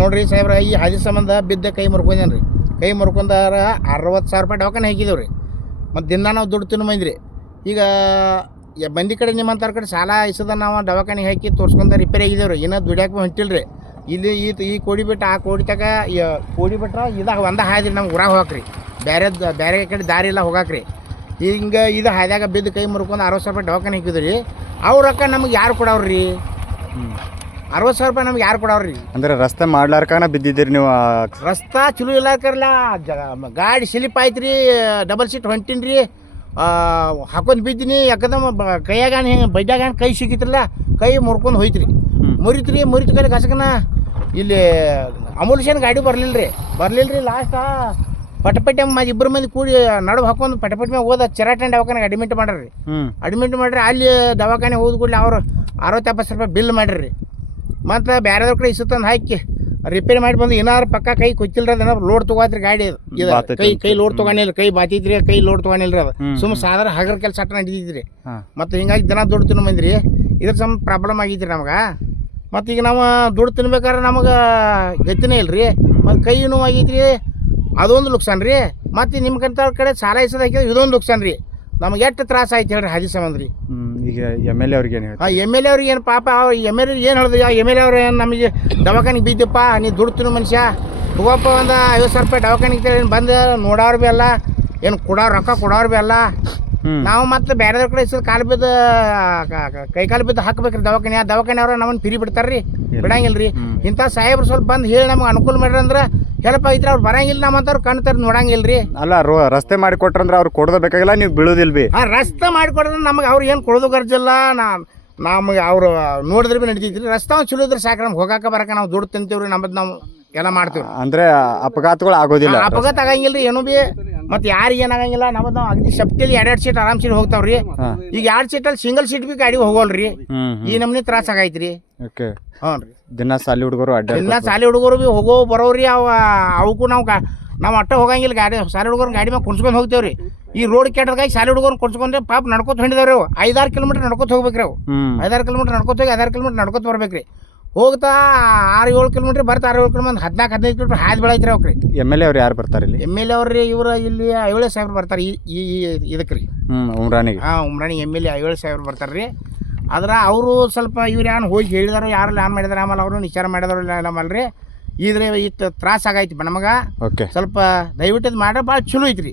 ನೋಡ್ರಿ ಸಾಹೇಬ್ರ ಈ ಹಾದಿ ಸಂಬಂಧ ಬಿದ್ದ ಕೈ ಮುರ್ಕೊಂಡೇನು ರೀ. ಕೈ ಮುರ್ಕೊಂಡಾರ 60,000 ರೂಪಾಯಿ ದವಾಖಾನೆ ಹಾಕಿದೇವ್ರಿ. ಮತ್ತು ದಿನ ನಾವು ದುಡ್ಡು ತಿನ್ನು ಮಂದಿ ರೀ. ಈಗ ಮಂದಿ ಕಡೆ ನಿಮ್ಮಂಥವ್ರ ಕಡೆ ಸಾಲ ಇಸದ ನಾವು ದವಾಖಾನೆಗೆ ಹಾಕಿ ತೋರ್ಸ್ಕೊಂಡ ರಿಪೇರಿ ಆಗಿದ್ದೇವೆ ರೀ. ಇನ್ನೂ ದುಡ್ಯಾಕೆ ಹೊಂಟಿಲ್ಲ ರೀ. ಇಲ್ಲಿ ಈ ಕೋಡಿ ಬಿಟ್ಟು ಆ ಕೋಡಿ ತಗ ಕೋಡಿ ಬಿಟ್ರೆ ಇದಾಗ ಒಂದ ಹಾದಿ ನಮ್ಗೆ ಊರಾಗ ಹೋಗ್ರಿ. ಬೇರೆ ಕಡೆ ದಾರಿ ಇಲ್ಲ ಹೋಗಾಕ್ರಿ. ಹಿಂಗೆ ಇದು ಹಾದ್ಯಾಗ ಬಿದ್ದು ಕೈ ಮುರ್ಕೊಂಡು 60,000 ರೂಪಾಯಿ ದವಾಖಾನೆ ಹಾಕಿದ್ರಿ ರೀ. ಅವ್ರ ರೊಕ್ಕ ನಮ್ಗೆ ಯಾರು ಕೊಡವ್ರಿ? 60,000 ರೂಪಾಯಿ ನಮ್ಗೆ ಯಾರು ಕೊಡವ್ರಿ? ಅಂದ್ರೆ ರಸ್ತೆ ಮಾಡ್ಲಾರ್ಕಾನ ಬಿದ್ದಿದ್ದೀರಿ ನೀವು? ರಸ್ತಾ ಚಲೋ ಇಲ್ಲಕರ್ಲ ಗಾಡಿ ಸ್ಲಿಪ್ ಆಯ್ತು ರೀ. ಡಬಲ್ ಸೀಟ್ ಹೊಂಟೀನಿ ರೀ. ಹಾಕೊಂಡು ಬಿದ್ದೀನಿ. ಯಾಕಂದ್ರೆ ಕೈಯಾಗ ಹಿಂಗೆ ಬಡ್ಯಾಗ ಕೈ ಸಿಗಿತ್ರಲ್ಲ, ಕೈ ಮುರ್ಕೊಂಡು ಹೋಯ್ತು ರೀ. ಮುರಿತು ಕೈ ಕಸಕನ ಇಲ್ಲಿ ಅಮೂಲ್ಷನ್ ಗಾಡಿ ಬರಲಿಲ್ಲ ರೀ. ಲಾಸ್ಟ ಪಟಪಟ್ಟಿ ಇಬ್ಬರು ಮಂದಿ ಕೂಡಿ ನಡು ಹಾಕೊಂಡು ಪಟಪಟ್ಟಿ ಮ್ಯಾಗ ಹೋದ ಚಿರಾಟನ್ ದವಾಖಾನೆಗೆ ಅಡ್ಮಿಟ್ ಮಾಡ್ರಿ. ಅಲ್ಲಿ ದವಾಖಾನೆ ಹೋದ ಕೂಡಲೇ ಅವ್ರು 60-70 ರೂಪಾಯಿ ಬಿಲ್ ಮಾಡಿರಿ. ಮತ್ತು ಬೇರೆದವ್ರ ಕಡೆ ಇಸುತ್ತಂದು ಹಾಕಿ ರಿಪೇರಿ ಮಾಡಿ ಬಂದು ಏನಾರು ಪಕ್ಕ ಕೈ ಕೊಚ್ಚಿಲ್ರಿ. ಅದು ಏನಾರು ಲೋಡ್ ತೊಗೋತ್ರಿ ಗಾಡಿ. ಇದು ಕೈ ಲೋಡ್ ತೊಗೊಂಡಿಲ್ಲ, ಕೈ ಬಾತಿದ್ರಿ, ಕೈ ಲೋಡ್ ತೊಗೊಂಡಿಲ್ರಿ. ಅದು ಸುಮ್ಮನೆ ಸಾಧಾರಣ ಹಗರ ಕೆಲಸ ಅಟ್ಟ ನಡೀತಿದ್ರಿ. ಮತ್ತು ಹಿಂಗಾಗಿ ದಿನ ದುಡ್ಡು ತಿನ್ನು ಬಂದ್ರಿ. ಇದ್ರ ಸಮ ಪ್ರಾಬ್ಲಮ್ ಆಗಿದ್ರಿ ನಮ್ಗೆ. ಮತ್ತು ಈಗ ನಾವು ದುಡ್ಡು ತಿನ್ಬೇಕಾದ್ರೆ ನಮಗೆ ಗತಿನೇ ಇಲ್ಲ ರೀ. ಮತ್ತು ಕೈ ನೋವು ಆಗೈತ್ರಿ, ಅದೊಂದು ನುಕ್ಸಾನ್ ರೀ. ಮತ್ತು ನಿಮ್ಗಂತ ಕಡೆ ಸಾಲ ಇಸೋದು ಹಾಕಿದ್ರೆ ಇದೊಂದು ನುಕ್ಸಾನ್ ರೀ. ನಮ್ಗೆ ಎಷ್ಟು ತ್ರಾಸ ಆಯ್ತು ಹೇಳ್ರಿ ಹಾದಿ ಸಂಬಂಧ ರೀ. ಈಗ MLA ಅವ್ರಿಗೆ ಏನು ಹೇಳಿ? MLA ಅವ್ರಿಗೆ ಏನು ಪಾಪ MLA ಏನು ಹೇಳಿದ್ರಿ? MLA ಅವ್ರು ಏನು ನಮಗೆ ದವಾಖಾನಿಗೆ ಬಿದ್ದಪ್ಪ, ನೀ ದುಡ್ಡು ತಿನ್ನು ಮನುಷ್ಯ ಹೋಗಪ್ಪ, ಒಂದು 50,000 ರೂಪಾಯಿ ದವಾಖಾನಿಗೆ ಏನು ಬಂದು ನೋಡೋರು ಭೀ ಅಲ್ಲ, ಏನು ರೊಕ್ಕ ಕೊಡೋರು ಭೀ ಅಲ್ಲ. ನಾವು ಮತ್ತು ಬೇರೆದವ್ರ ಕಡೆ ಇಸೋದು ಕೈಕಾಲು ಬಿದ್ದು ಹಾಕ್ಬೇಕ್ರಿ ದವಾಖಾನೆ. ಆ ದವಾಖಾನೆ ಅವ್ರು ನಮ್ಮನ್ನು ಫ್ರೀ ಬಿಡ್ತಾರ್ರಿ? ಬಿಡಂಗಿಲ್ಲ ರೀ. ಇಂಥ ಸಾಹೇಬ್ರು ಸ್ವಲ್ಪ ಬಂದು ಹೇಳಿ ನಮ್ಗೆ ಅನುಕೂಲ ಮಾಡ್ರಿ ಅಂದ್ರೆ ಹೆಲ್ಪ್ ಐತ್ರಿ. ಅವ್ರು ಬರಂಗಿಲ್ಲ, ನಮ್ಮಂತವ್ರು ಕಣ್ಣು ತರ್ದು ನೋಡಂಗಿಲ್ಲ ರೀ. ಅಲ್ಲ, ರಸ್ತೆ ಮಾಡಿ ಕೊಟ್ರಂದ್ರೆ ಅವ್ರು ಕೊಡೋದು ಬೇಕಾಗಿಲ್ಲ, ನೀವು ಬೀಳೋದಿಲ್ಲ ಬಿ. ರಸ್ತೆ ಮಾಡಿಕೊಡ್ರೆ ನಮಗೆ ಅವ್ರು ಏನು ಕೊಡೋದು ಗರ್ಜಿಲ್ಲ. ನಮಗೆ ಅವ್ರು ನೋಡಿದ್ರೆ ಭೀ ನಡೀತೈತ್ರಿ. ರಸ್ತೆ ಚಲೋ ಇದ್ರೆ ಸಾಕು, ನಮ್ಗೆ ಹೋಗಾಕ ಬರಕ ನಾವು ದುಡ್ಡು ತಿಂತೀವ್ರಿ. ನಮ್ಮದು ನಾವು ಎಲ್ಲ ಮಾಡ್ತೀವಿ. ಅಂದ್ರೆ ಅಪಘಾತಗಳು ಆಗೋದಿಲ್ಲ? ಅಪಘಾತ ಆಗಂಗಿಲ್ಲ ರೀ, ಏನೂ ಭೀ. ಮತ್ತು ಯಾರಿಗೆ ಏನಾಗಂಗಿಲ್ಲ. ನಮ್ಮದು ನಾವು ಅಗದಿ ಸೇಫ್ಟಿಲಿ 2 ಸೀಟ್ ಆರಾಮ್ ಸೀಟ್ ಹೋಗ್ತಾವ್ರಿ. ಈಗ 2 ಸೀಟಲ್ಲಿ ಸಿಂಗಲ್ ಸೀಟ್ ಭೀ ಗಾಡಿ ಹೋಗೋಲ್ರಿ. ಈ ನಮ್ನಿ ತ್ರಾಸ ಆಗೈತ್ರಿ. ಹ್ಞೂ ರೀ. ದಿನ ಸಾಲಿ ಹುಡುಗರು ಭೀ ಹೋಗೋ ಬರೋರಿ. ಅವಕ್ಕೂ ನಾವು ಅಟ್ಟ ಹೋಗಂಗಿಲ್ಲ. ಸಾಲಿ ಹುಡುಗರು ಗಾಡಿ ಮ್ಯಾಗ ಕುಣ್ಸ್ಕೊಂಡು ಹೋಗ್ತೇವ್ರಿ. ಈ ರೋಡ್ ಕೆಟ್ಟದಾಗಿ ಸಾಲಿ ಹುಡುಗರು ಕುಣ್ಸ್ಕೊಂಡ್ರೆ ಪಾಪ ನಡ್ಕೊತ ಹೊಂಡಿದವ್ರಿ. 5-6 ಕಿಲೋಮೀಟರ್ ನಡ್ಕೊತ ಹೋಗ್ಬೇಕ್ರಿ. 5-6 ಕಿಲೋಮೀಟರ್ ನಡ್ಕೊತ ಹೋಗಿ 5-6 ಕಿಲೋಮೀಟರ್ ನಡ್ಕೊತ ಬರ್ಬೇಕ್ರಿ. ಹೋಗ್ತಾ 6-7 ಕಿಲೋಮೀಟರ್ ಬರ್ತಾ 6-7 ಕಿಲೋಮೀಟರ್ 14-15 ಕಿಲೋಮೀಟರ್ ಹಾದಿ ಬೆಳೈತ್ರಿ ಅವ್ರಿ. MLA ಅವ್ರು ಯಾರು ಬರ್ತಾರೆ ಇಲ್ಲಿ? MLA ಅವ್ರಿ ಇವ್ರು ಇಲ್ಲಿ 70,000 ಬರ್ತಾರೆ ಇದಕ್ಕೆ ರೀ. ಉಮ್ರಾಣಿಗೆ? ಉಮ್ರಾಣಿ MLA 70,000 ಬರ್ತಾರೆ ರೀ. ಆದ್ರೆ ಅವರು ಸ್ವಲ್ಪ ಇವ್ರು ಏನು ಹೋಗಿ ಹೇಳಿದಾರೋ ಯಾರು ಏನು ಮಾಡಿದಾರೆ ಆಮೇಲೆ ಅವರು ವಿಚಾರ ಮಾಡಿದಾರೋ ಆಮೇಲೆ ರೀ. ಇದ್ರೆ ಇಷ್ಟು ತ್ರಾಸ ಆಗೈತಿ ನಮಗೆ. ಸ್ವಲ್ಪ ದಯವಿಟ್ಟು ಇದು ಮಾಡ್ರೆ ಭಾಳ ಚಲೋ ಐತ್ರಿ.